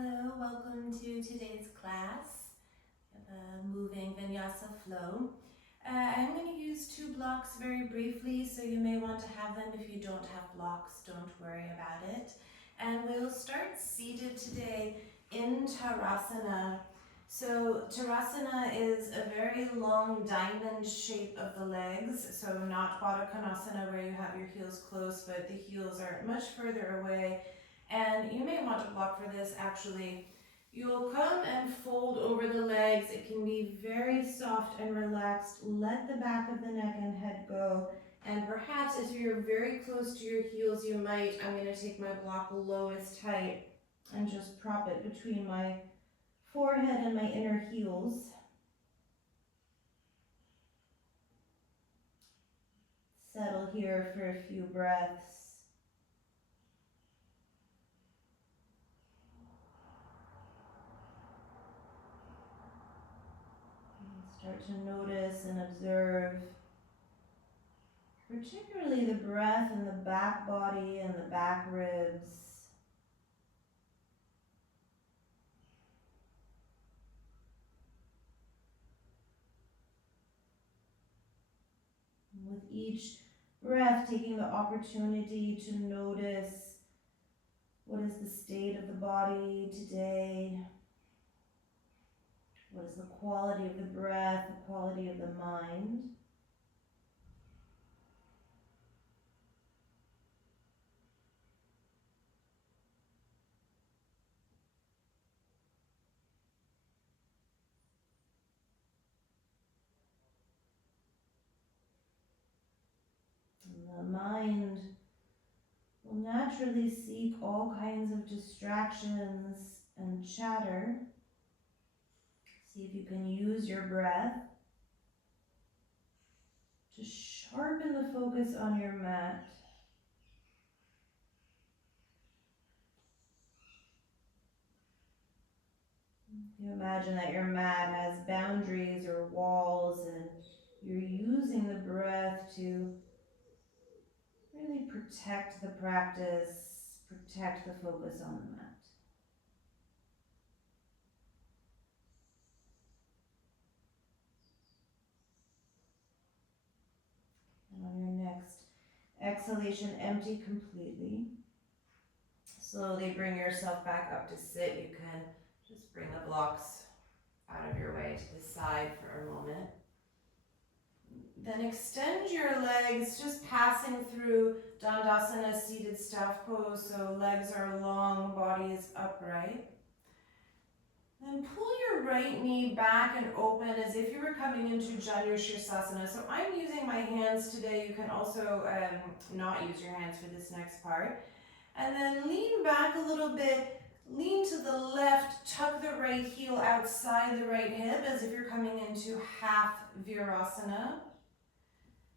Hello, welcome to today's class of a moving vinyasa flow. I'm going to use two blocks very briefly, so you may want to have them. If you don't have blocks, don't worry about it. And we'll start seated today in Tadasana. So Tadasana is a very long diamond shape of the legs, so not Baddha Konasana where you have your heels close, but the heels are much further away. And you may want to block for this actually. You'll come and fold over the legs. It can be very soft and relaxed. Let the back of the neck and head go. And perhaps if you're very close to your heels, you might, I'm going to take my block lowest height and just prop it between my forehead and my inner heels. Settle here for a few breaths. Start to notice and observe, particularly the breath in the back body and the back ribs. With each breath, taking the opportunity to notice what is the state of the body today, what is the quality of the breath, the quality of the mind. And the mind will naturally seek all kinds of distractions and chatter. See if you can use your breath to sharpen the focus on your mat. You imagine that your mat has boundaries or walls, and you're using the breath to really protect the practice, protect the focus on the mat. And on your next exhalation, empty completely. Slowly bring yourself back up to sit. You can just bring the blocks out of your way to the side for a moment. Then extend your legs, just passing through Dandasana, seated staff pose, so legs are long, body is upright. Then pull your right knee back and open as if you were coming into Janu Shirsasana. So I'm using my hands today. You can also not use your hands for this next part. And then lean back a little bit, lean to the left, tuck the right heel outside the right hip as if you're coming into half Virasana.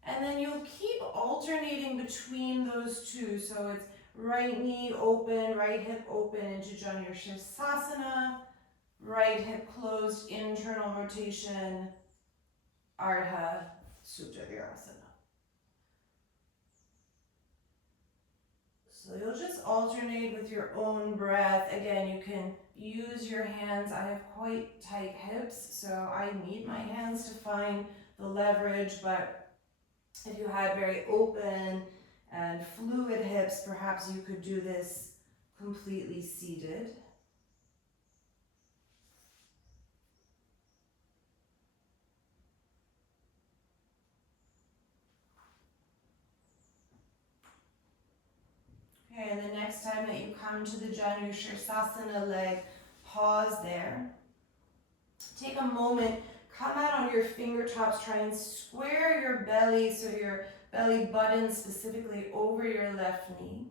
And then you'll keep alternating between those two. So it's right knee open, right hip open into Janu Shirsasana, right hip closed, internal rotation, Ardha Supta Virasana. So you'll just alternate with your own breath. Again, you can use your hands. I have quite tight hips, so I need my hands to find the leverage, but if you had very open and fluid hips, perhaps you could do this completely seated. Okay, and the next time that you come to the Janu Shirsasana leg, pause there. Take a moment, come out on your fingertips, try and square your belly so your belly button specifically over your left knee.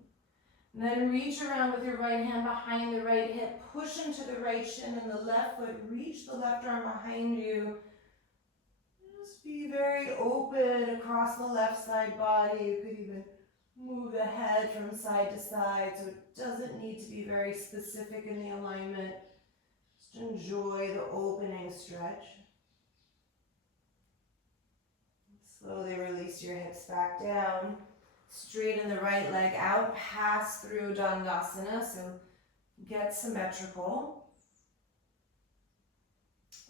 And then reach around with your right hand behind the right hip, push into the right shin and the left foot, reach the left arm behind you. Just be very open across the left side body. You could even move the head from side to side, so it doesn't need to be very specific in the alignment. Just enjoy the opening stretch. Slowly release your hips back down. Straighten the right leg out, pass through Dandasana, so Get symmetrical.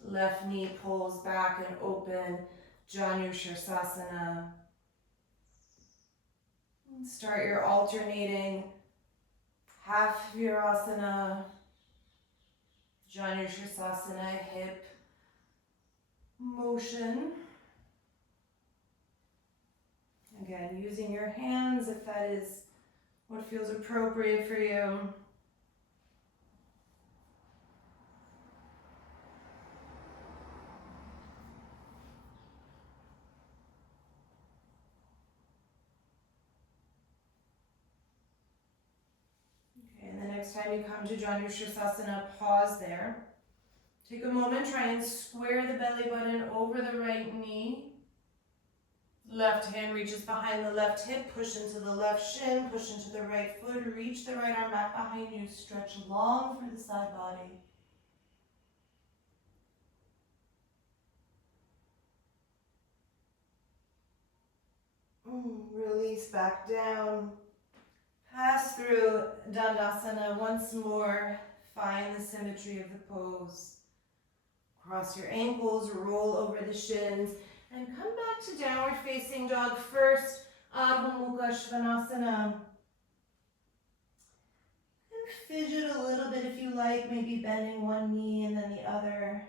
Left knee pulls back and open, Janu Shirsasana. Start your alternating half Virasana, Janu Shirsasana, hip motion. Again, using your hands if that is what feels appropriate for you. Okay, and the next time you come to Janu Shirsasana, pause there. Take a moment, try and square the belly button over the right knee. Left hand reaches behind the left hip, push into the left shin, push into the right foot, reach the right arm back behind you, stretch long through the side body. Release back down. Pass through Dandasana once more. Find the symmetry of the pose. Cross your ankles, roll over the shins, and come back to downward facing dog first. Adho Mukha Svanasana. And fidget a little bit if you like, maybe bending one knee and then the other.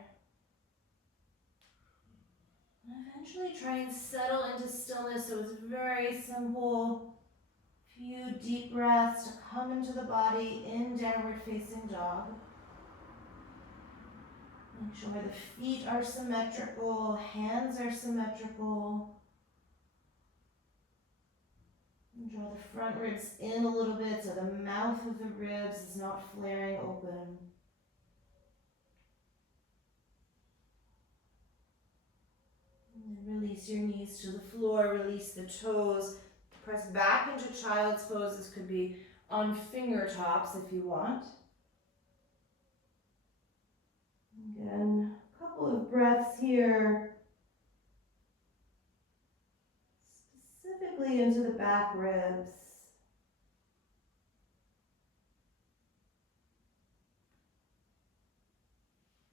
And eventually try and settle into stillness, so it's very simple. Few deep breaths to come into the body in downward facing dog. Make sure the feet are symmetrical, hands are symmetrical. And draw the front ribs in a little bit so the mouth of the ribs is not flaring open. And then release your knees to the floor, release the toes. Press back into child's pose. This could be on finger tops if you want. Again, a couple of breaths here. Specifically into the back ribs.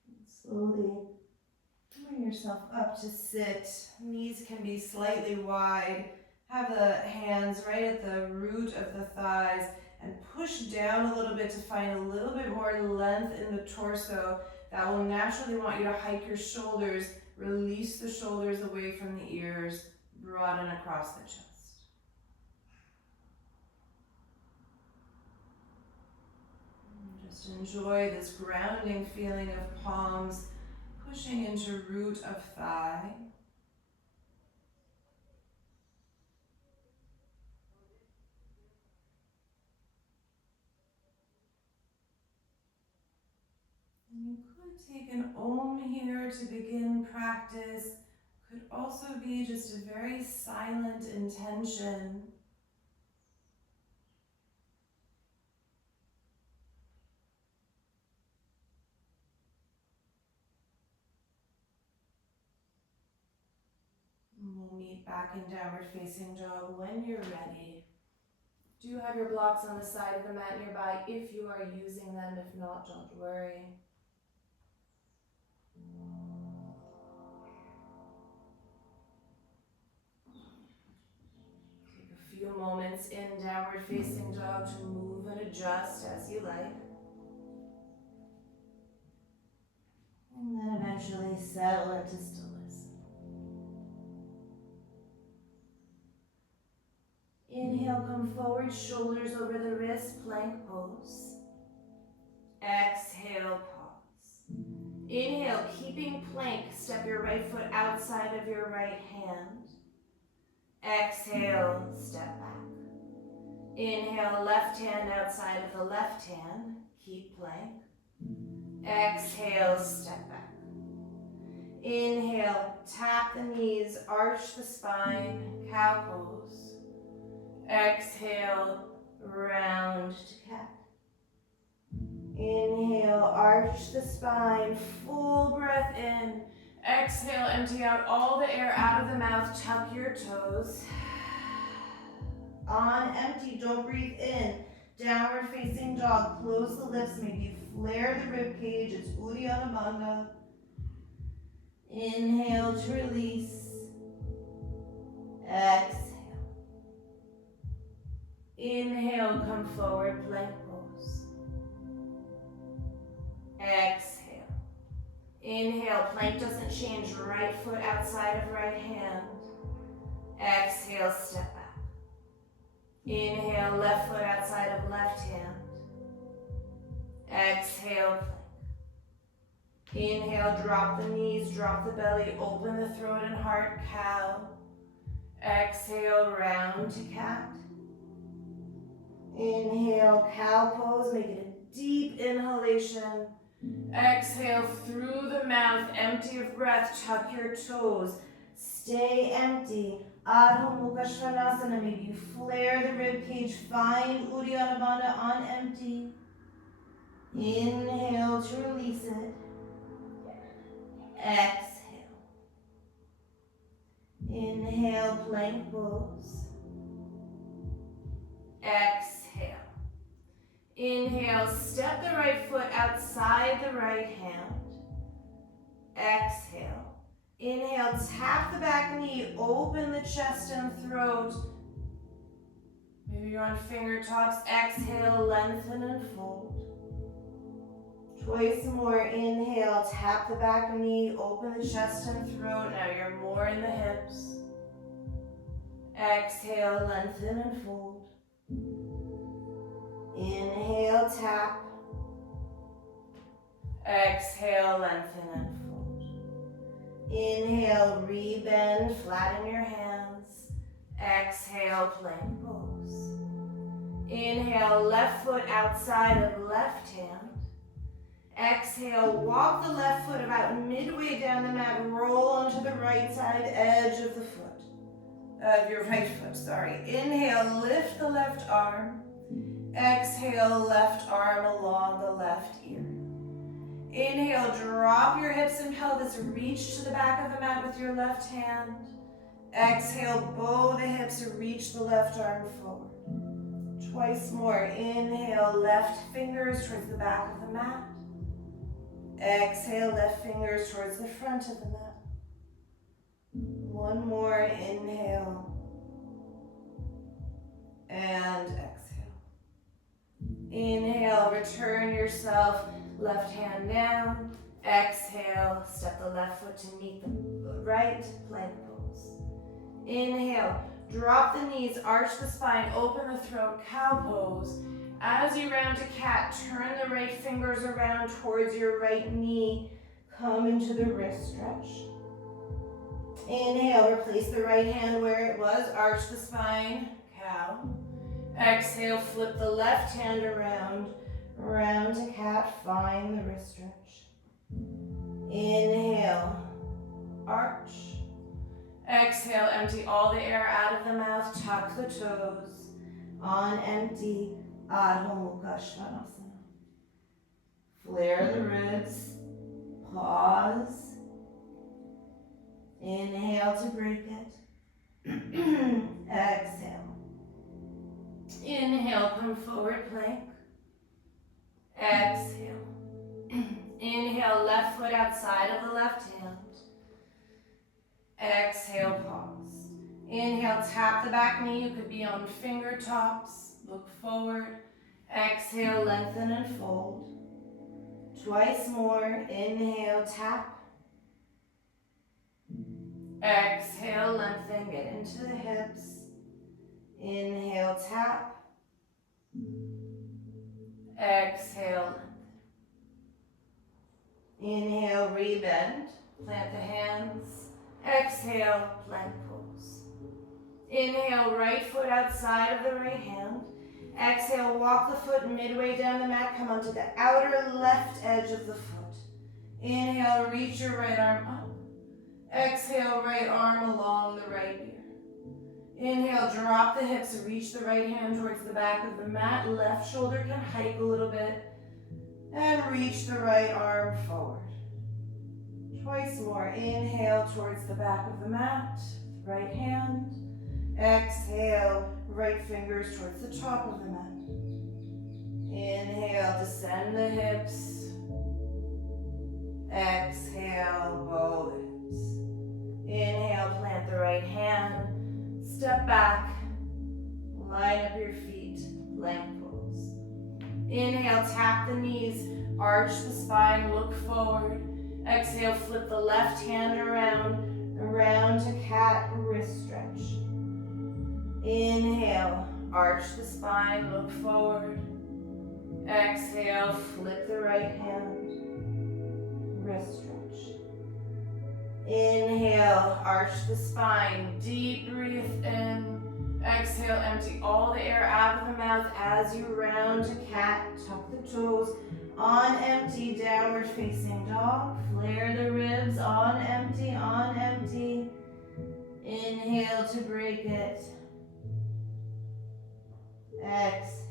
And slowly bring yourself up to sit. Knees can be slightly wide. Have the hands right at the root of the thighs and push down a little bit to find a little bit more length in the torso. That will naturally want you to hike your shoulders. Release the shoulders away from the ears. Broaden across the chest. Just enjoy this grounding feeling of palms pushing into root of thigh. And you could take an Om here to begin practice. Could also be just a very silent intention. We'll meet back in downward facing dog when you're ready. Do have your blocks on the side of the mat nearby if you are using them. If not, don't worry. Take a few moments in downward facing dog to move and adjust as you like. And then eventually settle into stillness. Inhale, come forward, shoulders over the wrist, plank pose. Exhale, pause. Inhale, keeping plank, step your right foot outside of your right hand. Exhale, step back. Inhale, left hand outside of the left hand, keep plank. Exhale, step back. Inhale, tap the knees, arch the spine, cow pose. Exhale, round to cat. Inhale, arch the spine, full breath in. Exhale, empty out all the air out of the mouth, tuck your toes. On empty, don't breathe in. Downward facing dog. Close the lips, maybe flare the rib cage. It's Uddiyana Bandha. Inhale to release. Exhale. Inhale, come forward, plank pose. Exhale. Inhale, plank doesn't change. Right foot outside of right hand. Exhale, step back. Inhale, left foot outside of left hand. Exhale, plank. Inhale, drop the knees, drop the belly, open the throat and heart, cow. Exhale, round to cat. Inhale, cow pose, make it a deep inhalation. Exhale through the mouth, empty of breath, tuck your toes. Stay empty. Adho Mukha Svanasana, maybe you flare the rib cage, find Uddiyana Bandha on empty. Inhale to release it. Exhale. Inhale, plank pose. Exhale. Inhale, step the right foot outside the right hand. Exhale. Inhale, tap the back knee, open the chest and throat. Maybe you're on finger tops. Exhale, lengthen and fold. Twice more. Inhale, tap the back knee, open the chest and throat. Now you're more in the hips. Exhale, lengthen and fold. Inhale, tap. Exhale, lengthen and fold. Inhale, rebend, flatten your hands. Exhale, plank pose. Inhale, left foot outside of left hand. Exhale, walk the left foot about midway down the mat, roll onto the right side edge of the foot, of your right foot, sorry. Inhale, lift the left arm. Exhale, left arm along the left ear. Inhale, drop your hips and pelvis, reach to the back of the mat with your left hand. Exhale, bow the hips, reach the left arm forward. Twice more. Inhale, left fingers towards the back of the mat. Exhale, left fingers towards the front of the mat. One more. Inhale. And exhale. Inhale, return yourself. Left hand down. Exhale, step the left foot to meet the right, plank pose. Inhale, drop the knees, arch the spine, open the throat, cow pose. As you round to cat, turn the right fingers around towards your right knee. Come into the wrist stretch. Inhale, replace the right hand where it was, arch the spine, cow. Exhale, flip the left hand around. Round to cat, find the wrist stretch. Inhale, arch. Exhale, empty all the air out of the mouth, tuck the toes. On empty, Adho Mukha Svanasana. Flare the ribs, pause. Inhale to break it. Exhale. Inhale, come forward, plank. Exhale. Inhale, left foot outside of the left hand. Exhale, pause. Inhale, tap the back knee. You could be on finger tops. Look forward. Exhale, lengthen and fold. Twice more. Inhale, tap. Exhale, lengthen, get into the hips. Inhale, tap. Exhale, lengthen. Inhale, rebend, plant the hands. Exhale, plank pose. Inhale, right foot outside of the right hand. Exhale, walk the foot midway down the mat, come onto the outer left edge of the foot. Inhale, reach your right arm up. Exhale, right arm along the right ear. Inhale, drop the hips, reach the right hand towards the back of the mat. Left shoulder can hike a little bit. And reach the right arm forward. Twice more. Inhale towards the back of the mat. Right hand. Exhale, right fingers towards the top of the mat. Inhale, descend the hips. Exhale, bow the hips. Inhale, plant the right hand. Step back. Line up your feet. Plank pose. Inhale, tap the knees. Arch the spine. Look forward. Exhale, flip the left hand around. Around to cat, wrist stretch. Inhale, arch the spine. Look forward. Exhale, flip the right hand. Wrist stretch. Inhale, arch the spine, deep breathe in. Exhale, empty all the air out of the mouth as you round to cat, tuck the toes. On empty, downward facing dog. Flare the ribs, on empty, on empty. Inhale to break it. Exhale.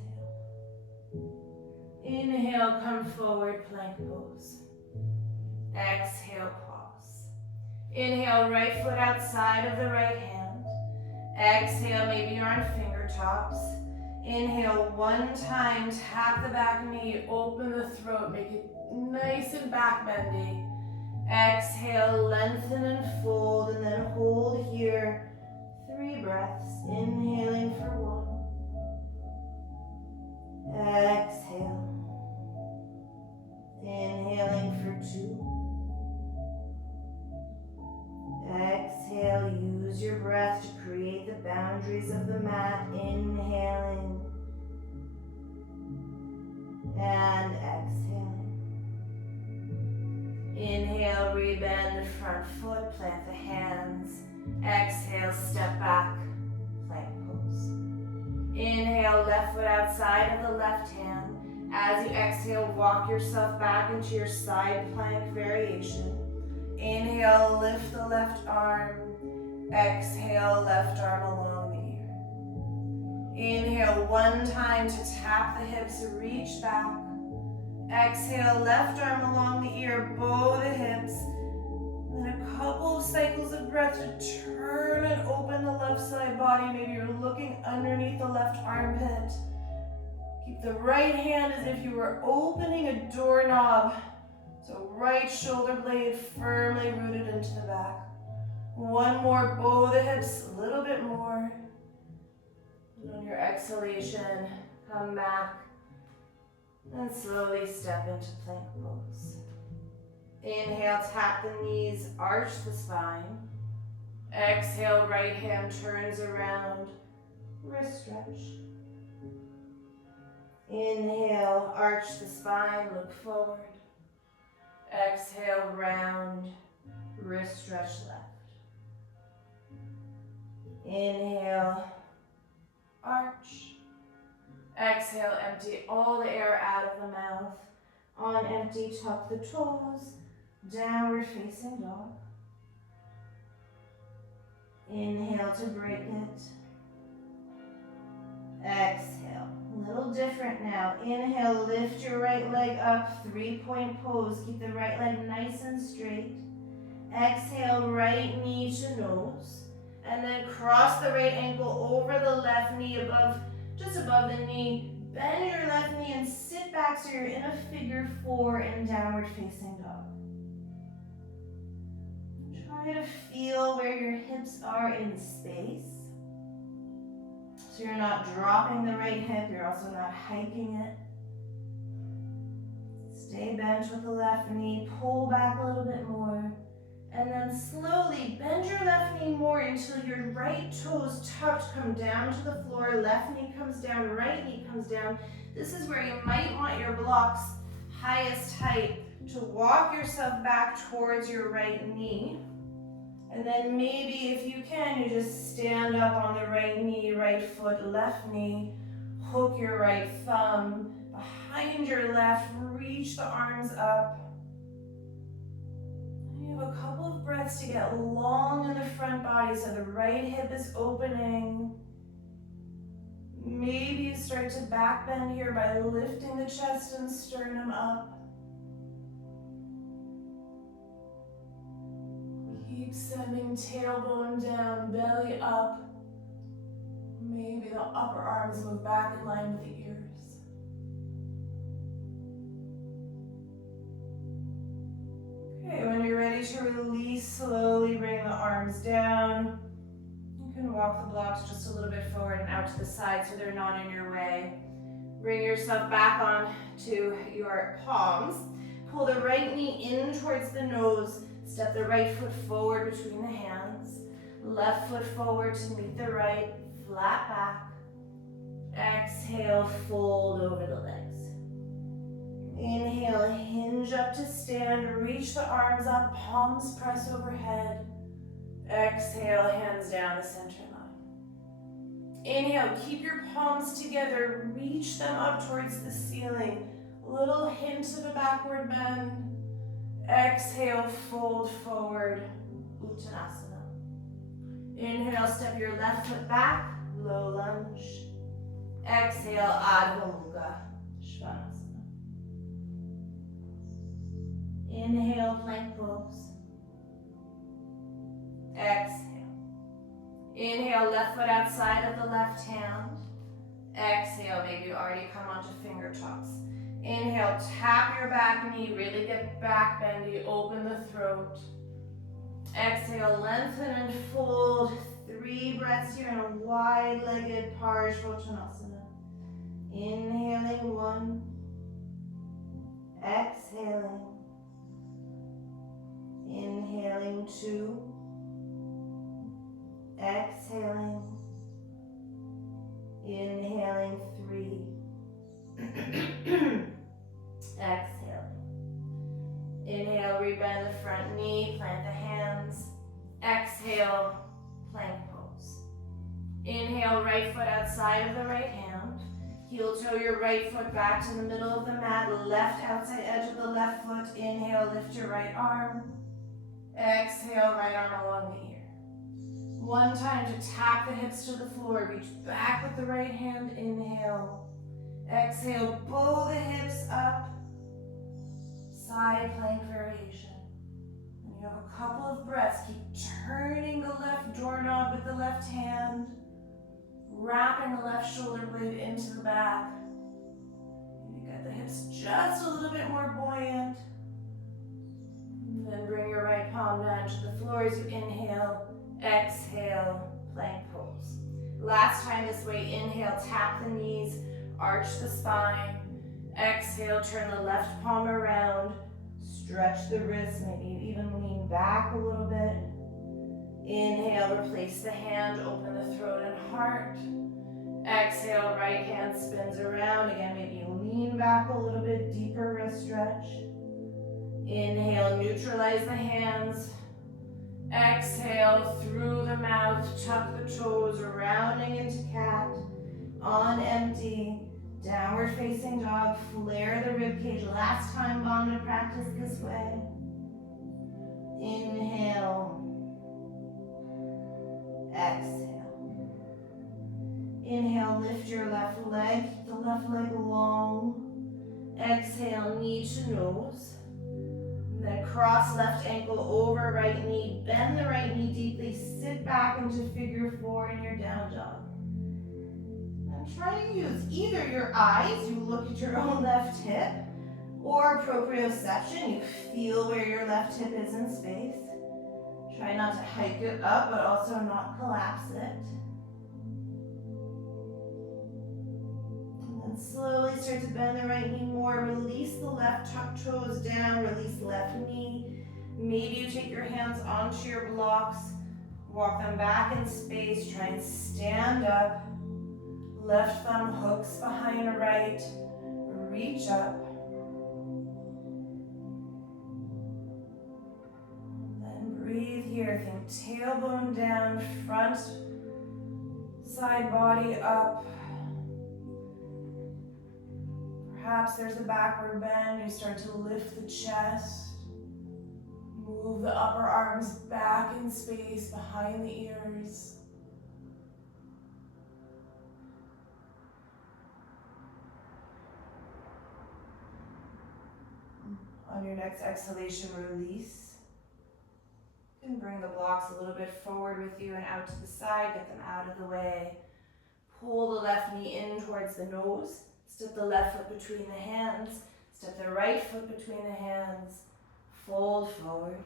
Inhale, come forward, plank pose. Exhale, pause. Inhale, right foot outside of the right hand. Exhale, maybe you're on fingertips. Inhale, one time, tap the back knee, open the throat, make it nice and back bendy. Exhale, lengthen and fold, and then hold here. 3 breaths, inhaling for 1. Exhale. Inhaling for 2. Exhale, use your breath to create the boundaries of the mat. Inhaling and exhaling. Inhale, rebend the front foot, plant the hands. Exhale, step back, plank pose. Inhale, left foot outside of the left hand. As you exhale, walk yourself back into your side plank variation. Inhale, lift the left arm. Exhale, left arm along the ear. Inhale, one time to tap the hips, reach back. Exhale, left arm along the ear, bow the hips. Then a couple of cycles of breath to turn and open the left side body. Maybe you're looking underneath the left armpit. Keep the right hand as if you were opening a doorknob. So right shoulder blade firmly rooted into the back. One more, bow the hips a little bit more. And on your exhalation, come back and slowly step into plank pose. Inhale, tap the knees, arch the spine. Exhale, right hand turns around, wrist stretch. Inhale, arch the spine, look forward. Exhale, round, wrist stretch left. Inhale, arch. Exhale, empty all the air out of the mouth. On empty, tuck the toes, downward facing dog. Inhale to break it. Exhale. A little different now. Inhale, lift your right leg up, 3-point pose. Keep the right leg nice and straight. Exhale, right knee to nose. And then cross the right ankle over the left knee just above the knee. Bend your left knee and sit back so you're in a figure 4 in downward facing dog. Try to feel where your hips are in space. So you're not dropping the right hip, you're also not hiking it. Stay bent with the left knee, pull back a little bit more. And then slowly bend your left knee more until your right toes tucked come down to the floor. Left knee comes down, right knee comes down. This is where you might want your blocks highest height to walk yourself back towards your right knee. And then maybe if you can, you just stand up on the right knee, right foot, left knee. Hook your right thumb behind your left, reach the arms up. You have a couple of breaths to get long in the front body so the right hip is opening. Maybe you start to back bend here by lifting the chest and sternum up. Keep sending tailbone down, belly up. Maybe the upper arms move back in line with the ears. ready to release, slowly bring the arms down. You can walk the blocks just a little bit forward and out to the side so they're not in your way. Bring yourself back on to your palms. Pull the right knee in towards the nose. Step the right foot forward between the hands. Left foot forward to meet the right. Flat back. Exhale, fold over the legs. Inhale, hinge up to stand. Reach the arms up, palms press overhead. Exhale, hands down the center line. Inhale, keep your palms together. Reach them up towards the ceiling. A little hint of a backward bend. Exhale, fold forward, Uttanasana. Inhale, step your left foot back, low lunge. Exhale, Adho Mukha, Svanasana. Inhale, plank pose. Exhale. Inhale, left foot outside of the left hand. Exhale, maybe you already come onto finger tops. Inhale, tap your back knee, really get back bendy, open the throat. Exhale, lengthen and fold. 3 breaths here in a wide-legged Parsvottanasana. Inhaling 1, exhaling. Inhaling 2, exhaling. Inhaling 3. Exhale. Inhale, rebend the front knee, plant the hands. Exhale, plank pose. Inhale, right foot outside of the right hand. Heel toe your right foot back to the middle of the mat, left outside edge of the left foot. Inhale, lift your right arm. Exhale, right arm along the ear. 1 time to tap the hips to the floor, reach back with the right hand, inhale. Exhale, bow the hips up, side plank variation. And you have a couple of breaths, keep turning the left doorknob with the left hand, wrapping the left shoulder blade into the back. You get the hips just a little bit more buoyant. And then bring your right palm down to the floor as you inhale, exhale, plank pose. Last time this way, inhale, tap the knees, arch the spine. Exhale, turn the left palm around, stretch the wrists, maybe even lean back a little bit. Inhale, replace the hand, open the throat and heart. Exhale, right hand spins around. Again, maybe you lean back a little bit, deeper wrist stretch. Inhale, neutralize the hands. Exhale, through the mouth, tuck the toes, rounding into cat. On empty, downward facing dog, flare the ribcage. Last time Bandha practice this way. Inhale. Exhale. Inhale, lift your left leg, keep the left leg long. Exhale, knee to nose. Then cross left ankle over right knee, bend the right knee deeply, sit back into figure 4 in your down dog. And try to use either your eyes, you look at your own left hip, or proprioception, you feel where your left hip is in space. Try not to hike it up, but also not collapse it. And then slowly start to bend the right knee more. Release the left, tuck toes down, release the left knee. Maybe you take your hands onto your blocks, walk them back in space, try and stand up. Left thumb hooks behind right, reach up. Breathe here, think tailbone down, front, side body up. Perhaps there's a backward bend, you start to lift the chest. Move the upper arms back in space behind the ears. On your next exhalation, release. You can bring the blocks a little bit forward with you and out to the side, get them out of the way. Pull the left knee in towards the nose. Step the left foot between the hands. Step the right foot between the hands. Fold forward.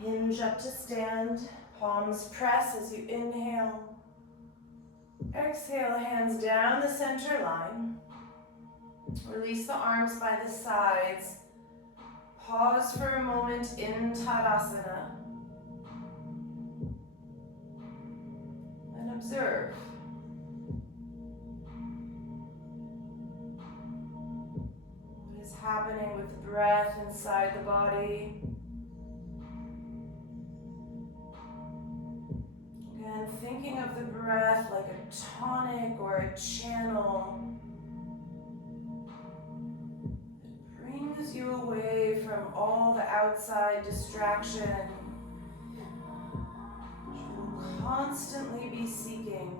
Hinge up to stand. Palms press as you inhale. Exhale, hands down the center line. Release the arms by the sides. Pause for a moment in Tadasana. And observe. What is happening with the breath inside the body? Again, thinking of the breath like a tonic or a channel. Brings you away from all the outside distraction, which will constantly be seeking,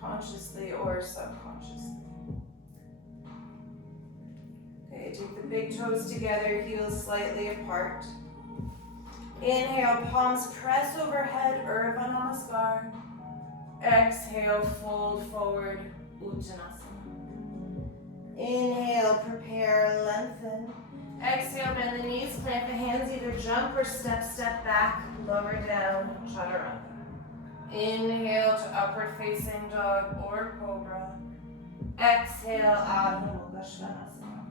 consciously or subconsciously. Okay, take the big toes together, heels slightly apart. Inhale, palms press overhead, Urdhva Namaskar. Exhale, fold forward, Uttanasana. Inhale, prepare, lengthen. Exhale, bend the knees, plant the hands, either jump or step back, lower down, chaturanga. Inhale to upward facing dog or cobra. Exhale, Adho Mukha Svanasana.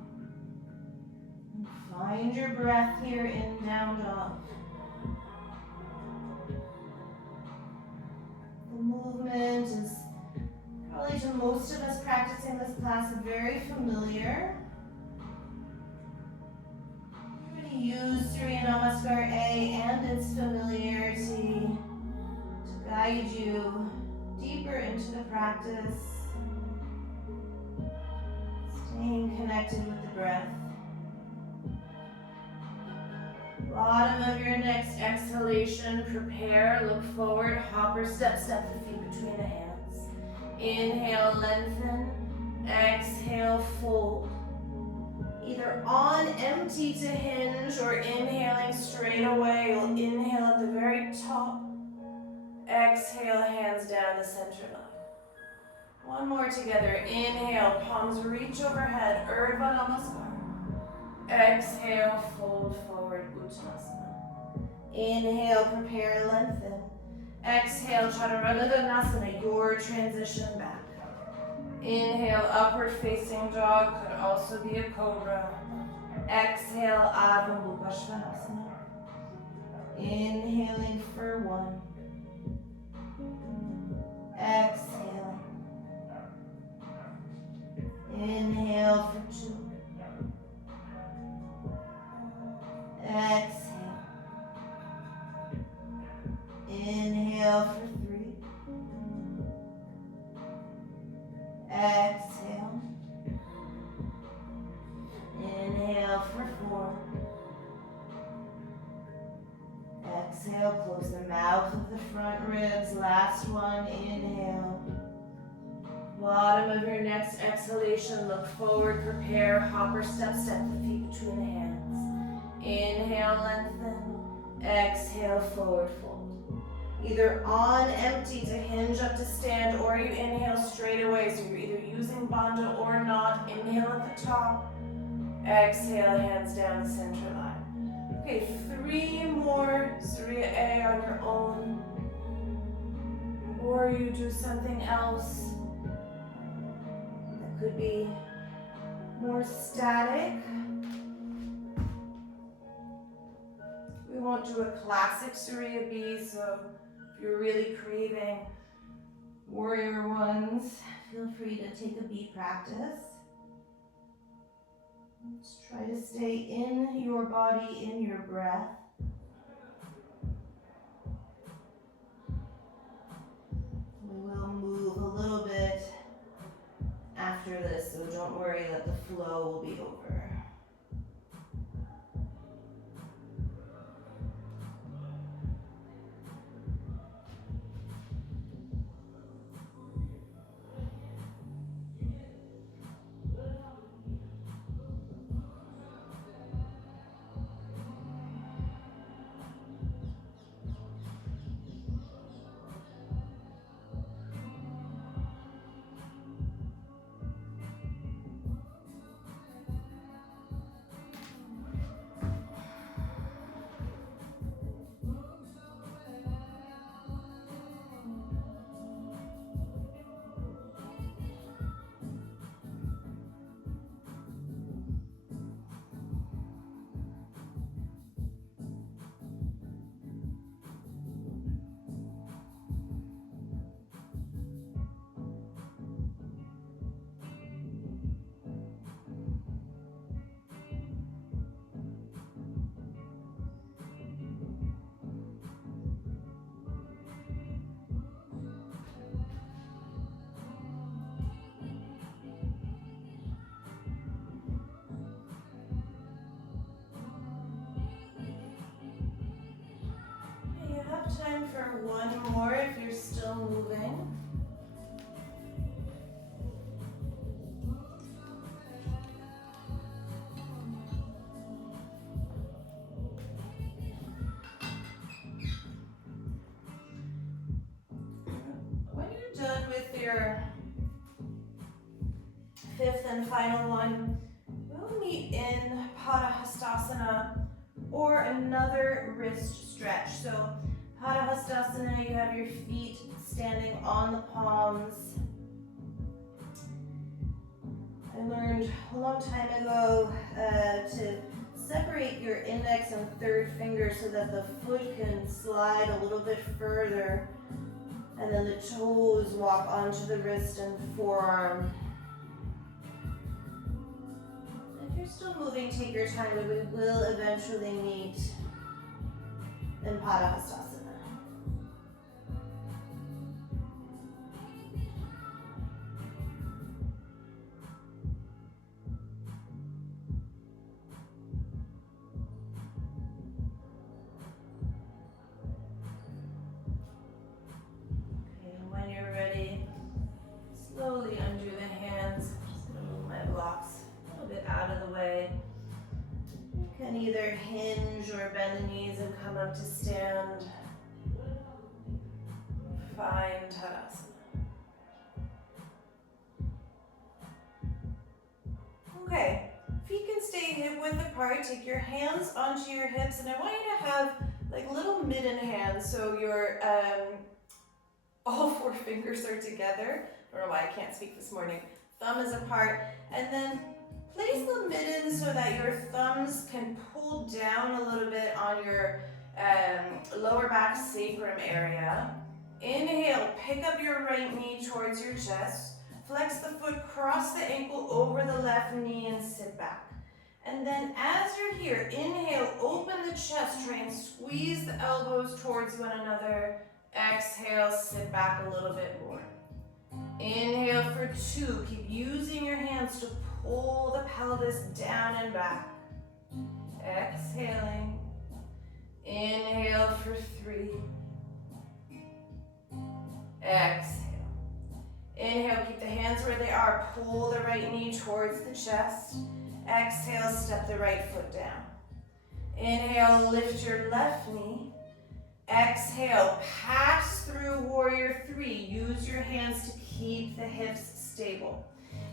Find your breath here in down dog. The movement is probably to most of us practicing this class very familiar. We're going to use Surya Namaskar A and its familiarity to guide you deeper into the practice, staying connected with the breath. Bottom of your next exhalation, prepare, look forward, hop or step the feet between the hands. Inhale, lengthen. Exhale, fold. Either on empty to hinge or inhaling straight away. You'll inhale at the very top. Exhale, hands down the center line. One more together. Inhale, palms reach overhead, Urdhva Namaskar. Exhale, fold forward, Uttanasana. Inhale, prepare, lengthen. Exhale, Chaturanga Danasana, your transition back. Inhale, upward facing dog, could also be a cobra. Exhale, Adho Mukha Svanasana. Inhaling for 1. Exhale. Inhale for 2. Exhale. Inhale for 3. Exhale. Inhale for 4. Exhale, close the mouth of the front ribs. Last one, inhale. Bottom of your next exhalation, look forward, prepare, hop or step the feet between the hands. Inhale, lengthen. Exhale, forward fold. Either on empty to hinge up to stand, or you inhale straight away. So you're either using bandha or not. Inhale at the top. Exhale, hands down the center line. Okay, 3 more Surya A on your own. Or you do something else that could be more static. We won't do a classic Surya B, so if you're really craving warrior ones, feel free to take a B practice. Let's try to stay in your body, in your breath. We will move a little bit after this, so don't worry that the flow will be over. for one more if you're still moving. When you're done with your fifth and final one, we'll meet in Padahastasana or another wrist stretch. So Padahastasana, you have your feet standing on the palms. I learned a long time ago to separate your index and third finger so that the foot can slide a little bit further, and then the toes walk onto the wrist and forearm. If you're still moving, take your time, but we will eventually meet in Padahastasana. Slowly undo the hands. Just gonna move my blocks a little bit out of the way. You can either hinge or bend the knees and come up to stand. Find Tadasana. Okay, feet can stay hip width apart. Take your hands onto your hips, and I want you to have like little midden hands, so your all four fingers are together. I don't know why I can't speak this morning. Thumb is apart, and then place the midden so that your thumbs can pull down a little bit on your lower back sacrum area. Inhale, pick up your right knee towards your chest. Flex the foot, cross the ankle over the left knee and sit back. And then as you're here, inhale, open the chest, try and squeeze the elbows towards one another. Exhale, sit back a little bit more. Inhale for 2. Keep using your hands to pull the pelvis down and back. Exhaling. Inhale for 3. Exhale. Inhale, keep the hands where they are. Pull the right knee towards the chest. Exhale, step the right foot down. Inhale, lift your left knee. Exhale, pass through warrior 3. Use your hands to keep the hips stable.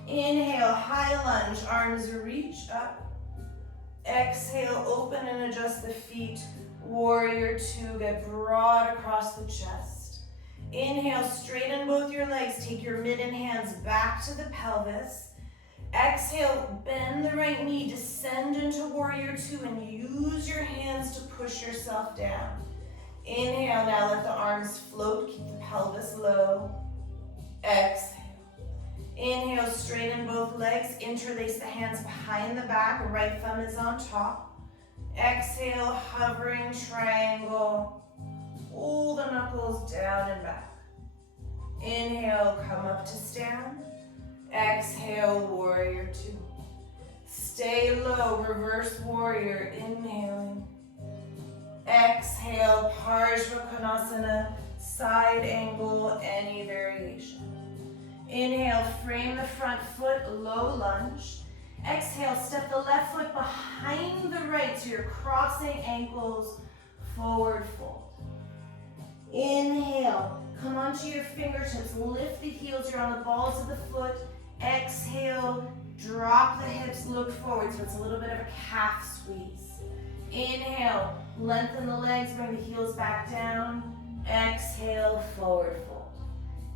Inhale, high lunge, arms reach up. Exhale, open and adjust the feet. Warrior 2, get broad across the chest. Inhale, straighten both your legs. Take your midden hands back to the pelvis. Exhale, bend the right knee, descend into warrior 2, and use your hands to push yourself down. Inhale, now let the arms float, keep the pelvis low. Exhale. Inhale, straighten both legs, interlace the hands behind the back, right thumb is on top. Exhale, hovering triangle. Pull the knuckles down and back. Inhale, come up to stand. Exhale, warrior 2. Stay low, reverse warrior, inhaling. Exhale, Parsvakonasana, side angle, any variation. Inhale, frame the front foot, low lunge. Exhale, step the left foot behind the right so you're crossing ankles, forward fold. Inhale, come onto your fingertips, lift the heels, you're on the balls of the foot. Exhale, drop the hips, look forward, so it's a little bit of a calf squeeze. Inhale, lengthen the legs, bring the heels back down. Exhale, forward fold.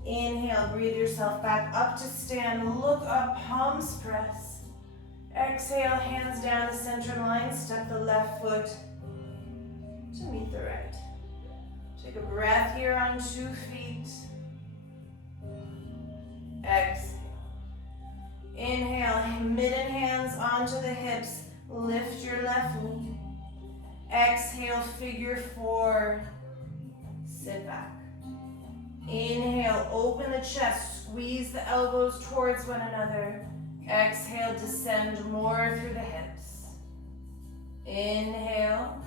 Inhale, breathe yourself back up to stand, look up, palms press. Exhale, hands down the center line, step the left foot to meet the right. Take a breath here on 2 feet. Exhale. Inhale, midden hands onto the hips, lift your left knee. Exhale, figure 4, sit back. Inhale, open the chest, squeeze the elbows towards one another. Exhale, descend more through the hips. Inhale.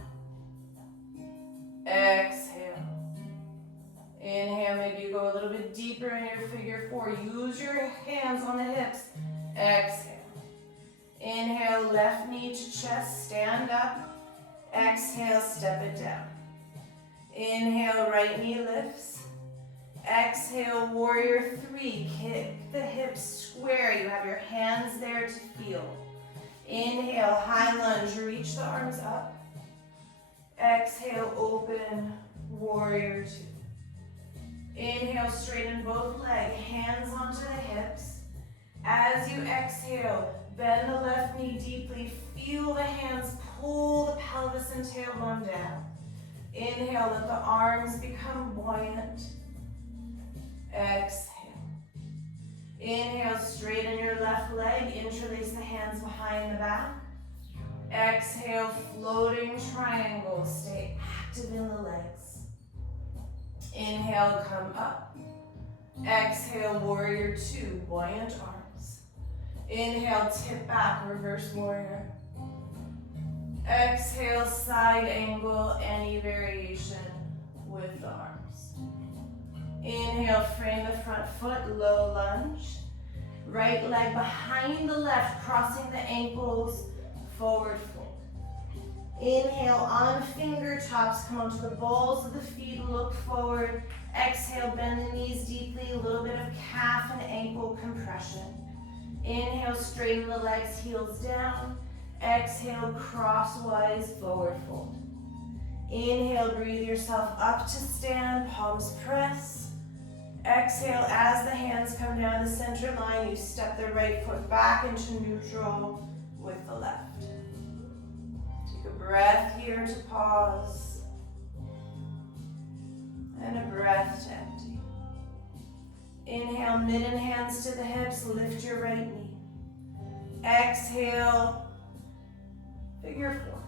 Exhale. Inhale, maybe you go a little bit deeper in your figure four. Use your hands on the hips. Exhale. Inhale, left knee to chest, stand up. Exhale, step it down. Inhale, right knee lifts. Exhale, warrior three. Kick the hips square. You have your hands there to feel. Inhale, high lunge. Reach the arms up. Exhale, open, warrior two. Inhale, straighten both legs. Hands onto the hips. As you exhale, bend the left knee deeply. Feel the hands pull the pelvis and tailbone down. Inhale, let the arms become buoyant. Exhale. Inhale, straighten your left leg. Interlace the hands behind the back. Exhale, floating triangle. Stay active in the legs. Inhale, come up. Exhale, warrior two, buoyant arms. Inhale, tip back, reverse warrior. Exhale, side angle, any variation with the arms. Inhale, frame the front foot, low lunge. Right leg behind the left, crossing the ankles, forward fold. Inhale, on fingertips, come onto the balls of the feet, look forward. Exhale, bend the knees deeply, a little bit of calf and ankle compression. Inhale, straighten the legs, heels down. Exhale, crosswise, forward fold. Inhale, breathe yourself up to stand, palms press. Exhale, as the hands come down the center line, you step the right foot back into neutral with the left. Take a breath here to pause. And a breath to empty. Inhale, midden hands to the hips, lift your right knee. Exhale, figure four.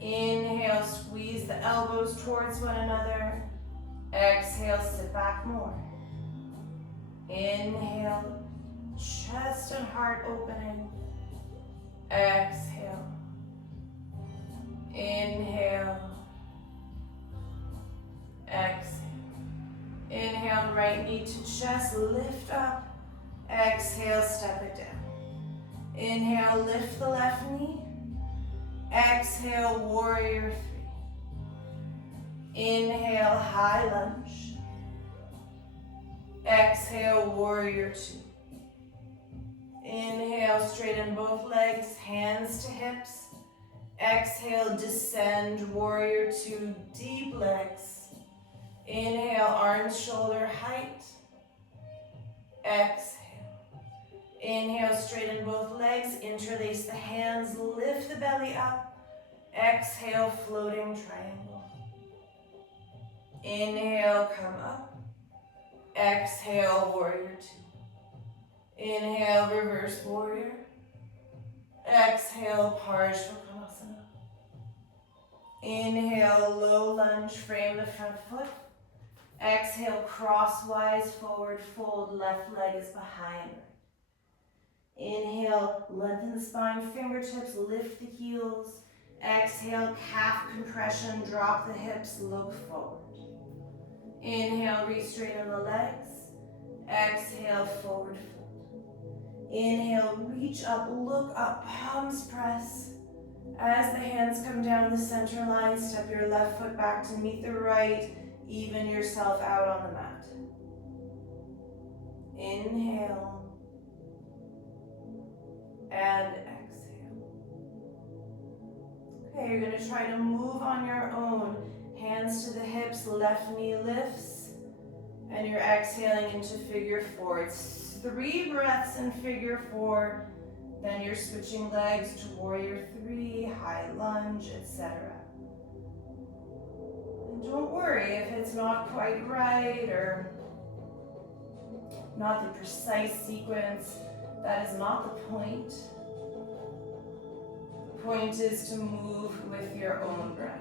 Inhale, squeeze the elbows towards one another. Exhale, sit back more. Inhale, chest and heart opening. Exhale. Inhale. Exhale. Inhale, right knee to chest, lift up. Exhale, step it down. Inhale, lift the left knee. Exhale, warrior three. Inhale, high lunge. Exhale, warrior two. Inhale, straighten both legs, hands to hips. Exhale, descend, warrior two, deep legs. Inhale, arms shoulder height. Exhale. Inhale, straighten both legs, interlace the hands, lift the belly up. Exhale, floating triangle. Inhale, come up. Exhale, warrior two. Inhale, reverse warrior. Exhale, Parsvakonasana. Inhale, low lunge, frame the front foot. Exhale, crosswise forward fold, left leg is behind. Inhale, lengthen the spine, fingertips, lift the heels. Exhale, calf compression, drop the hips, look forward. Inhale, re-straighten the legs. Exhale, forward fold. Inhale, reach up, look up, palms press. As the hands come down the center line, step your left foot back to meet the right. Even yourself out on the mat. Inhale. And exhale. Okay, you're going to try to move on your own. Hands to the hips, left knee lifts. And you're exhaling into figure four. It's 3 breaths in figure four. Then you're switching legs to warrior three, high lunge, etc. And don't worry if it's not quite right or not the precise sequence. That is not the point. The point is to move with your own breath.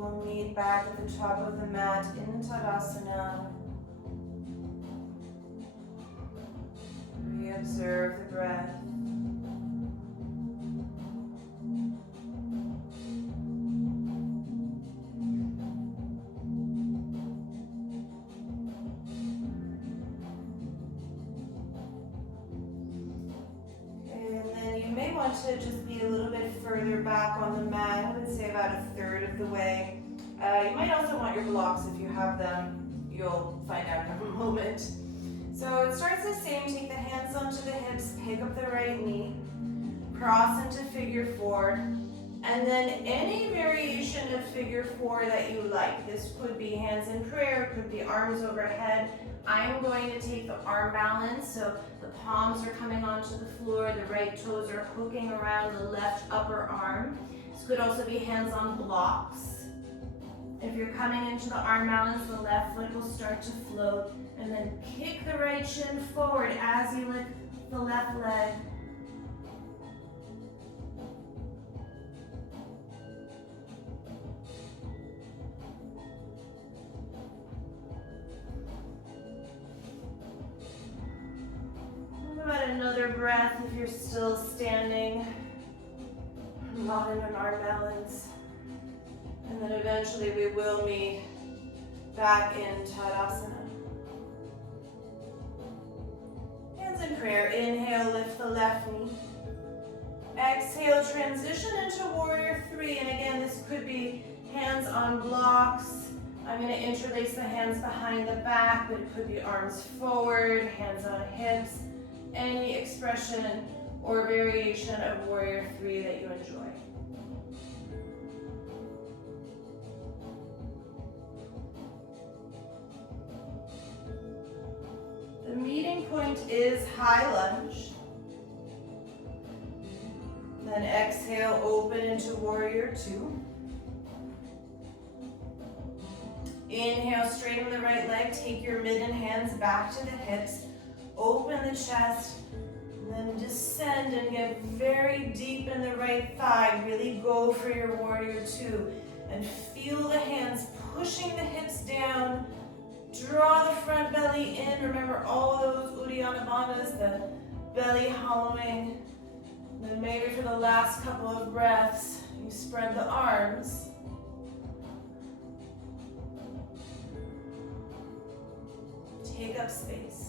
we'll meet back at the top of the mat in Tadasana. We observe the breath. To just be a little bit further back on the mat. I would say about a third of the way. You might also want your blocks if you have them. You'll find out in a moment. So it starts the same. Take the hands onto the hips, pick up the right knee, cross into figure four, and then any variation of figure four that you like. This could be hands in prayer, could be arms overhead. I'm going to take the arm balance, so the palms are coming onto the floor, the right toes are hooking around the left upper arm. This could also be hands on blocks. If you're coming into the arm balance, the left foot will start to float, and then kick the right shin forward as you lift the left leg. About another breath if you're still standing, not in an arm balance. And then eventually we will meet back in Tadasana. Hands in prayer. Inhale, lift the left knee. Exhale, transition into warrior three. And again, this could be hands on blocks. I'm going to interlace the hands behind the back, but it could be arms forward, hands on hips. Any expression or variation of warrior three that you enjoy. The meeting point is high lunge. Then exhale, open into warrior two. Inhale, straighten the right leg, take your midden hands back to the hips. Open the chest, and then descend and get very deep in the right thigh. Really go for your warrior two. And feel the hands pushing the hips down. Draw the front belly in. Remember all those Uddiyana Bandhas, the belly hollowing. And then maybe for the last couple of breaths, you spread the arms. Take up space.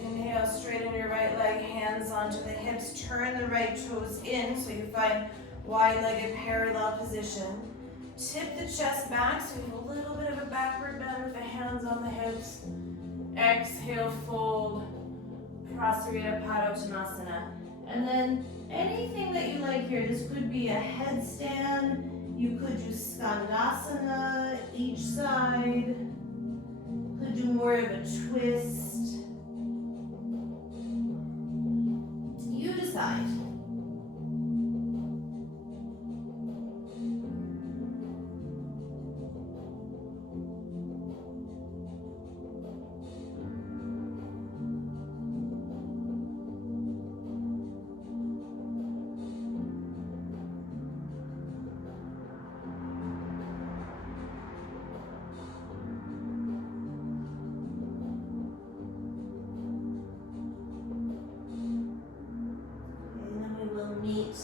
Inhale, straighten your right leg, hands onto the hips, turn the right toes in so you find wide-legged parallel position. Tip the chest back so you have a little bit of a backward bend with the hands on the hips. Exhale, fold, Prasarita Padottanasana. And then anything that you like here, this could be a headstand, you could do Skandasana each side, could do more of a twist. You decide. Meet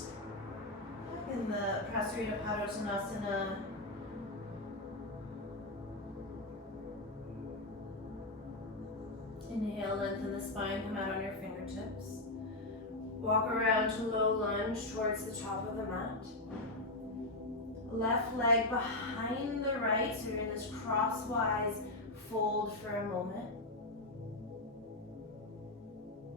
back in the Prasarita Padottanasana. Inhale, lengthen the spine, come out on your fingertips. Walk around to low lunge towards the top of the mat. Left leg behind the right, so you're in this crosswise fold for a moment.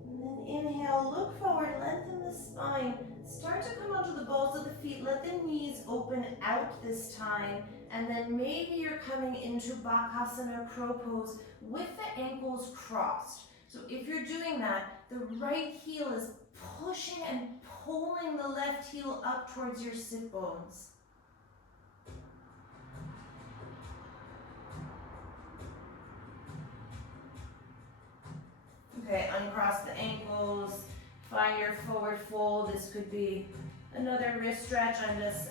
And then inhale, look forward, lengthen the spine. Start to come onto the balls of the feet. Let the knees open out this time. And then maybe you're coming into Bakasana, crow pose, with the ankles crossed. So if you're doing that, the right heel is pushing and pulling the left heel up towards your sit bones. Okay, uncross the ankles, find your forward fold. This could be another wrist stretch. I'm just,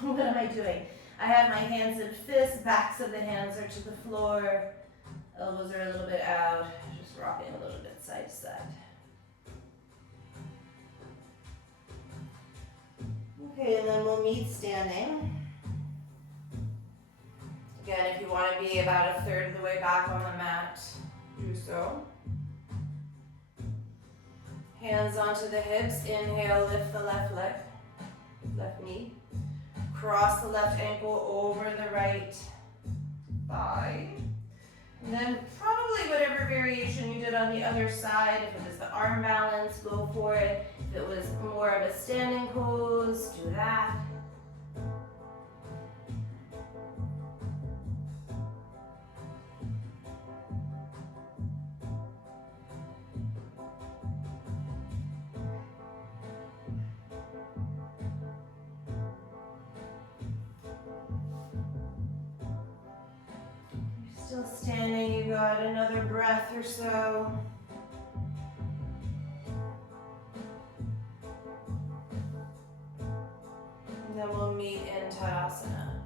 what am I doing? I have my hands in fists, backs of the hands are to the floor, elbows are a little bit out, just rocking a little bit side to side. Okay, and then we'll meet standing. Again, if you want to be about a third of the way back on the mat, do so. Hands onto the hips, inhale, lift the left leg, left knee. Cross the left ankle over the right thigh. And then probably whatever variation you did on the other side, if it was the arm balance, go for it. If it was more of a standing pose, do that. Still standing, you got another breath or so. And then we'll meet in Tadasana.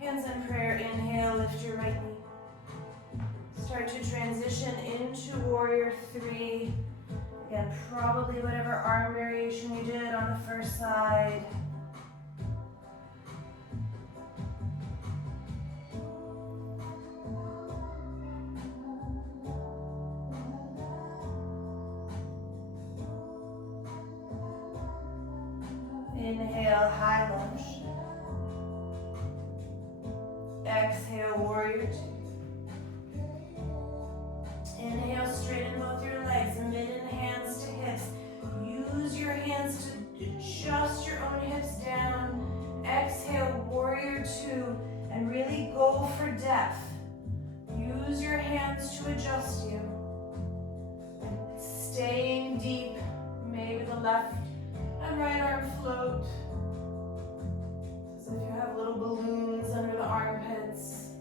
Hands in prayer, inhale, lift your right knee. Start to transition into Warrior 3. Again, probably whatever arm variation you did on the first side. Inhale, high lunge. Exhale, Warrior 2. Inhale, straighten both your legs, midden hands to hips. Use your hands to adjust your own hips down. Exhale, Warrior 2, and really go for depth. Use your hands to adjust you. And staying deep, maybe the left and right arm float. As if you have little balloons under the armpits.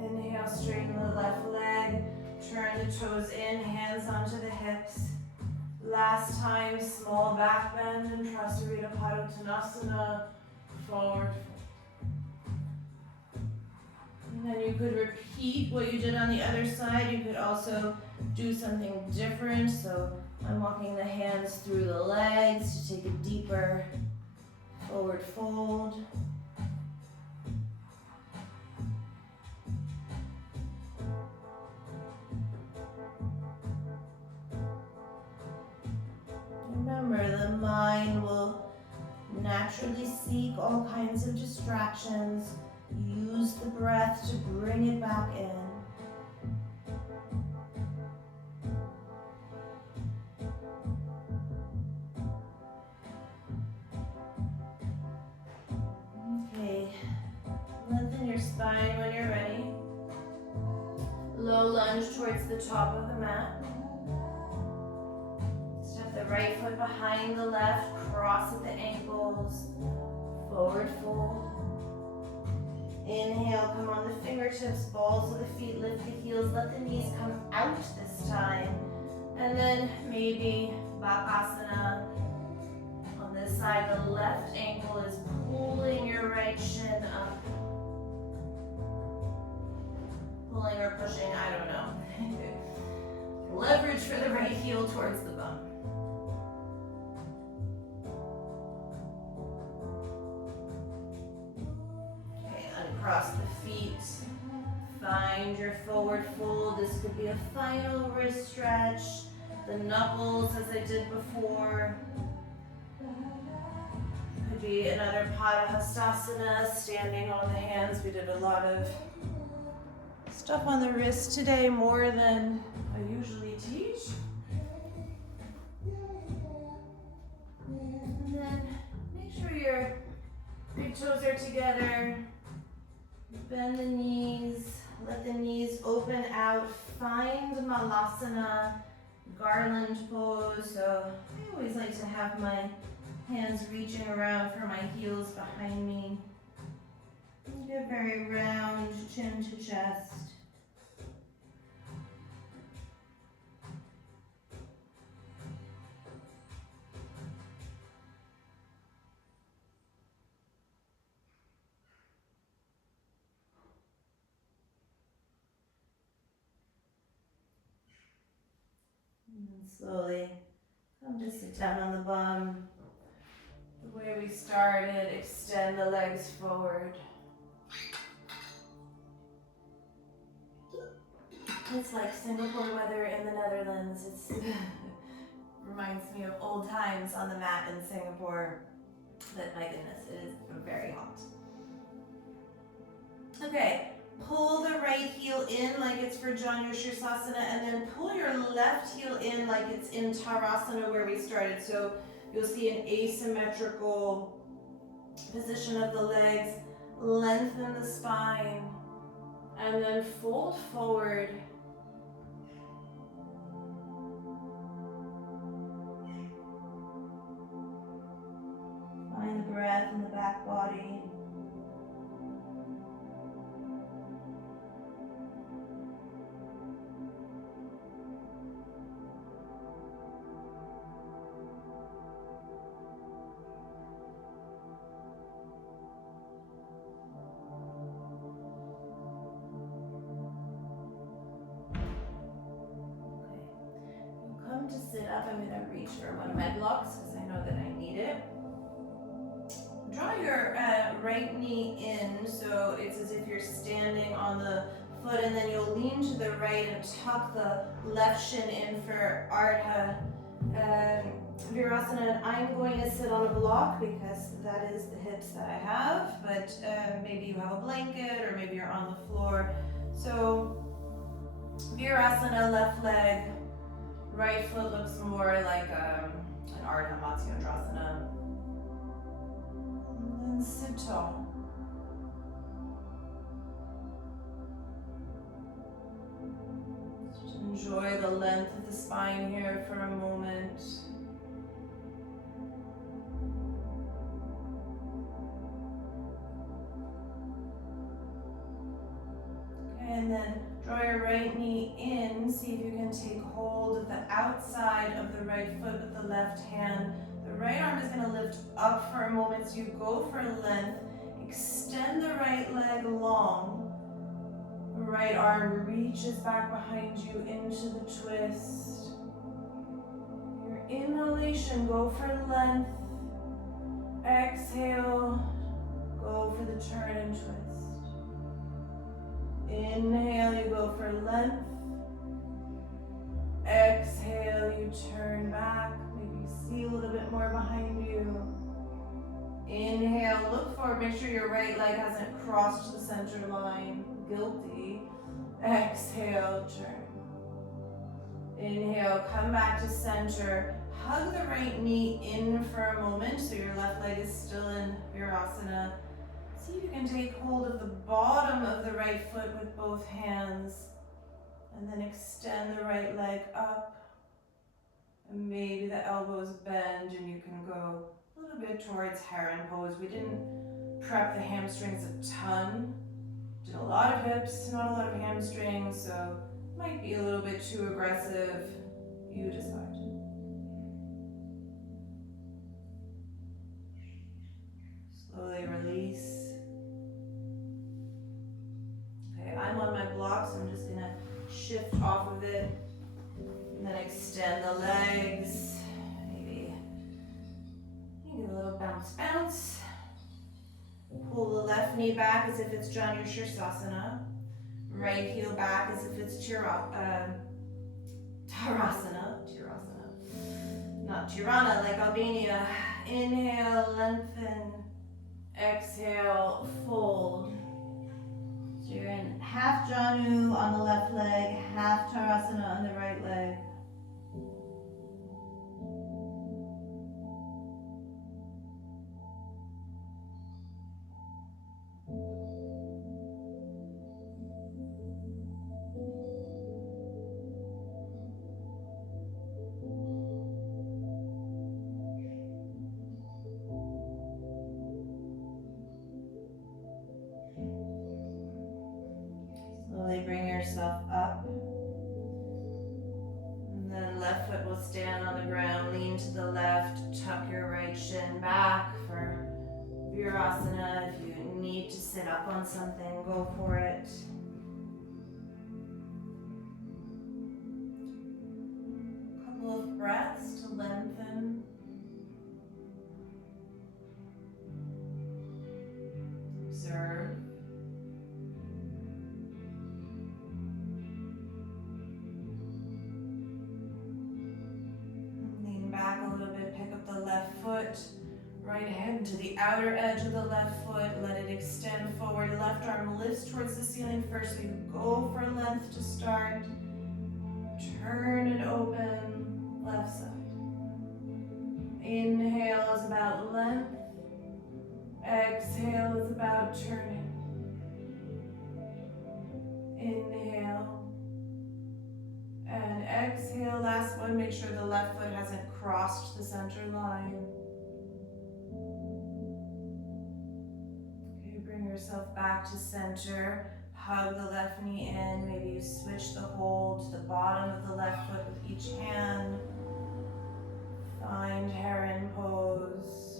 Inhale, straighten the left leg. Turn the toes in, hands onto the hips. Last time, small back bend in Prasarita Padottanasana. Forward. And then you could repeat what you did on the other side. You could also do something different. So I'm walking the hands through the legs to take a deeper forward fold. Remember, the mind will naturally seek all kinds of distractions. Use the breath to bring it back in. Okay, lengthen your spine when you're ready. Low lunge towards the top of the mat. Step the right foot behind the left, cross at the ankles, forward fold. Inhale, come on the fingertips, balls of the feet, lift the heels, let the knees come out this time. And then maybe Bakasana. On this side, the left ankle is pulling your right shin up. Pulling or pushing, I don't know. Leverage for the right heel towards the bum. Cross the feet, find your forward fold. This could be a final wrist stretch, the knuckles as I did before. Could be another Padahastasana, standing on the hands. We did a lot of stuff on the wrist today, more than I usually teach. And then make sure your big toes are together. Bend the knees, let the knees open out, find Malasana, garland pose. So I always like to have my hands reaching around for my heels behind me. Get very round, chin to chest. And then slowly come to sit down on the bum. The way we started, extend the legs forward. It's like Singapore weather in the Netherlands. It reminds me of old times on the mat in Singapore. But my goodness, it is very hot. Okay, pull the right heel in like it's for Janu Shirsasana, and then pull your left heel in like it's in Tarasana where we started. So you'll see an asymmetrical position of the legs, lengthen the spine, and then fold forward. Find the breath in the back body. To sit up, I'm going to reach for one of my blocks because I know that I need it. Draw your right knee in so it's as if you're standing on the foot, and then you'll lean to the right and tuck the left shin in for Ardha Virasana. And I'm going to sit on a block because that is the hips that I have, but maybe you have a blanket or maybe you're on the floor. So Virasana, left leg. Right foot looks more like an Ardha Matsyendrasana. And then sit tall. Just enjoy the length of the spine here for a moment. Okay, and then draw your right knee in. See if you can take hold of the outside of the right foot with the left hand. The right arm is going to lift up for a moment, so you go for length. Extend the right leg long. The right arm reaches back behind you into the twist. Your inhalation, go for length. Exhale, go for the turn and twist. Inhale, you go for length. Exhale, you turn back. Maybe you see a little bit more behind you. Inhale, look forward. Make sure your right leg hasn't crossed the center line. Guilty. Exhale, turn. Inhale, come back to center. Hug the right knee in for a moment so your left leg is still in Virasana. See if you can take hold of the bottom of the right foot with both hands, and then extend the right leg up, and maybe the elbows bend and you can go a little bit towards heron pose. We didn't prep the hamstrings a ton, did a lot of hips, not a lot of hamstrings, so might be a little bit too aggressive. You decide. Slowly release. Okay, I'm on my block, so I'm just gonna shift off of it and then extend the legs. Maybe give a little bounce, bounce. Pull the left knee back as if it's Janu Shirsasana. Right heel back as if it's Tarasana. Not Tirana like Albania. Inhale, lengthen. Exhale, fold. So you're in half Janu on the left leg, half Tarasana on the right leg. Slowly bring yourself up. And then left foot will stand on the ground, lean to the left, tuck your right shin back for Virasana. If you need to sit up on something, go for it. A couple of breaths to lengthen. Observe. Lean back a little bit, pick up the left foot. Right hand to the outer edge of the left foot, let it extend forward. Left arm lifts towards the ceiling first, so you go for length to start. Turn and open, left side. Inhale is about length. Exhale is about turning. Inhale and exhale. Last one, make sure the left foot hasn't crossed the center line. Okay, bring yourself back to center. Hug the left knee in. Maybe you switch the hold to the bottom of the left foot with each hand. Find heron pose.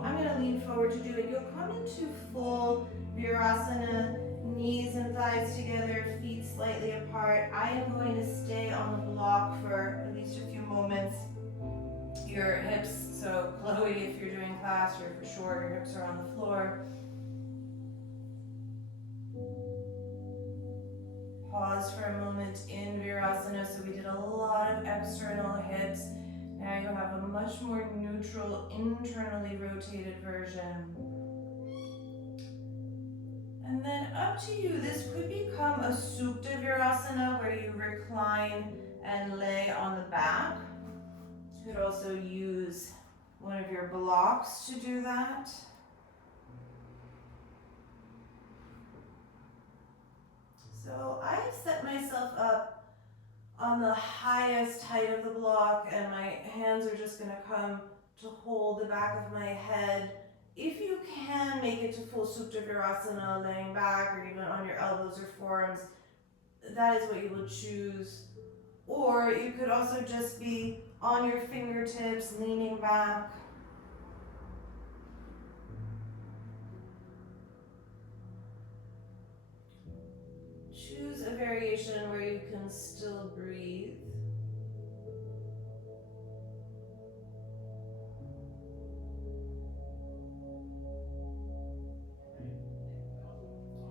I'm going to lean forward to do it. You'll come into full Virasana, knees and thighs together, feet slightly apart. I am going to stay on the block for at least a few moments. Your hips, so Chloe, if you're doing class or for sure, your hips are on the floor. Pause for a moment in Virasana. So we did a lot of external hips. Now you have a much more neutral, internally rotated version. And then up to you, this could become a Supta Virasana where you recline and lay on the back. You could also use one of your blocks to do that. So I have set myself up on the highest height of the block, and my hands are just going to come to hold the back of my head. If you can make it to full Supta Virasana, laying back or even on your elbows or forearms, that is what you will choose. Or you could also just be on your fingertips, leaning back. Choose a variation where you can still breathe.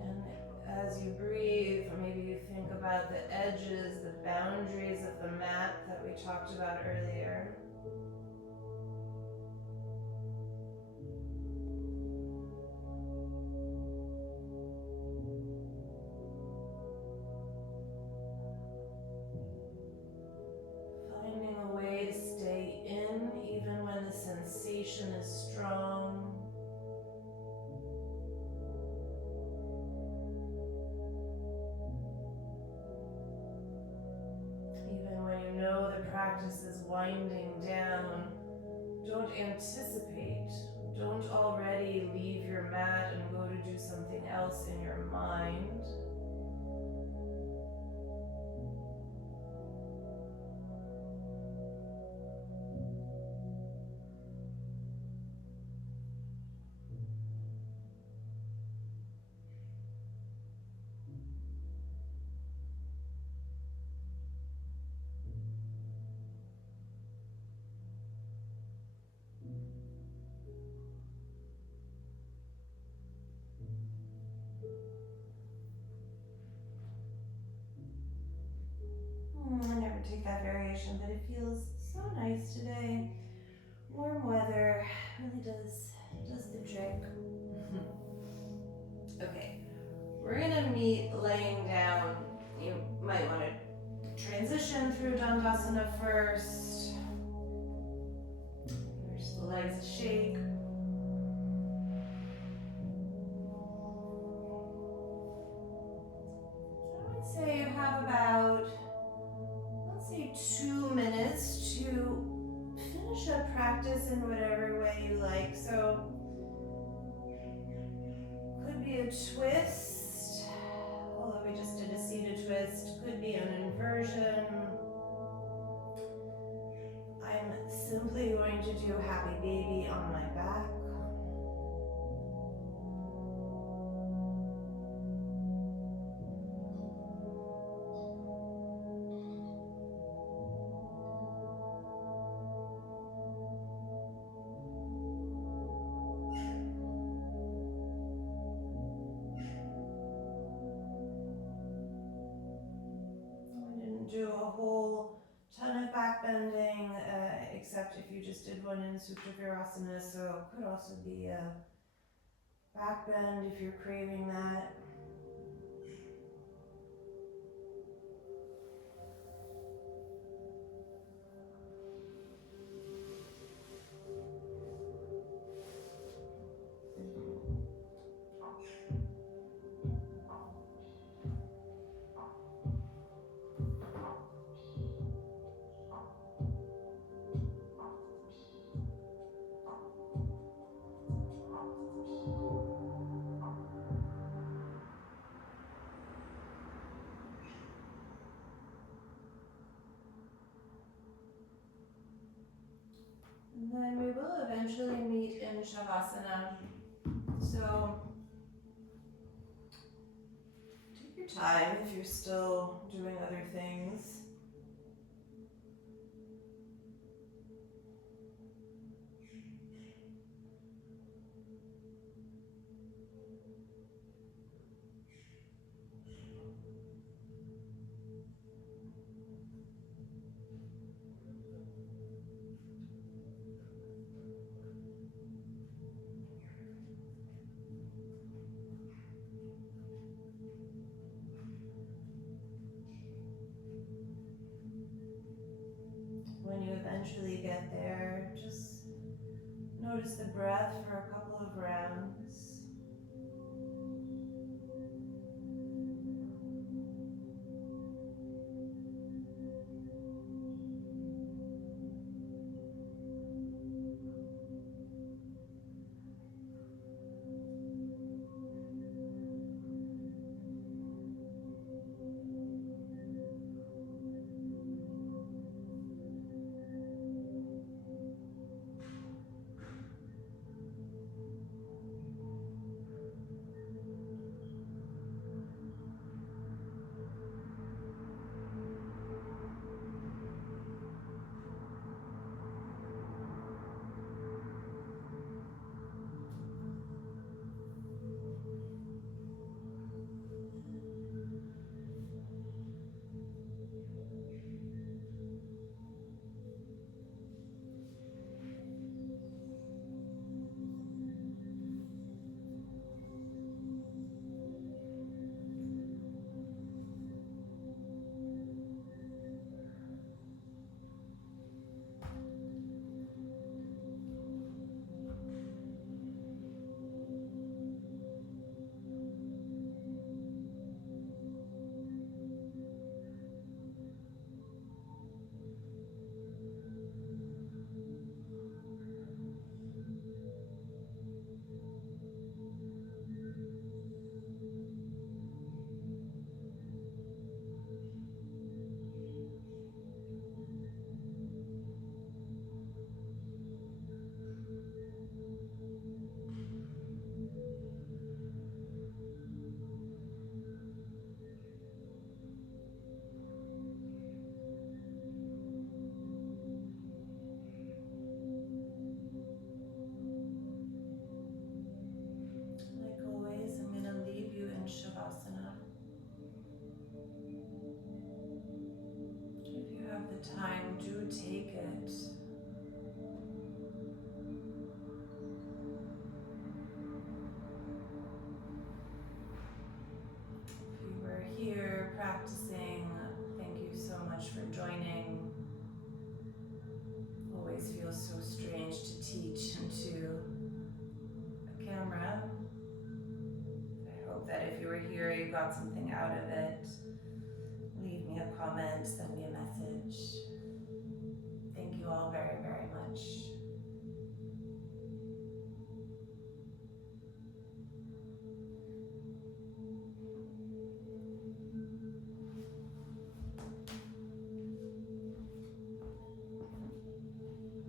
And as you breathe, maybe you think about the edges, the boundaries of the mat that we talked about earlier. Sensation is strong. Even when you know the practice is winding down, don't anticipate. Don't already leave your mat and go to do something else in your mind. I never take that variation, but it feels so nice today. Warm weather really does the trick. Okay, we're gonna meet laying down. You might want to transition through Dandasana first. There's the legs shape. finish up practice in whatever way you like. So could be a twist, although we just did a seated twist. Could be an inversion. I'm simply going to do happy baby on my back. I didn't do a whole ton of back bending, except if you just did one in Supta Virasana, so it could also be a back bend if you're craving that. And then we will eventually meet in Shavasana. So take your time if you're still doing other things. When you eventually get there, just notice the breath for a couple of rounds. Like always, I'm going to leave you in Shavasana. If you have the time, do take it. If you were here practicing, thank you so much for joining. Always feels so strange to teach into a camera. I hope that if you were here, you got something out of it. Leave me a comment, send me a message. Thank you all very, very much. much.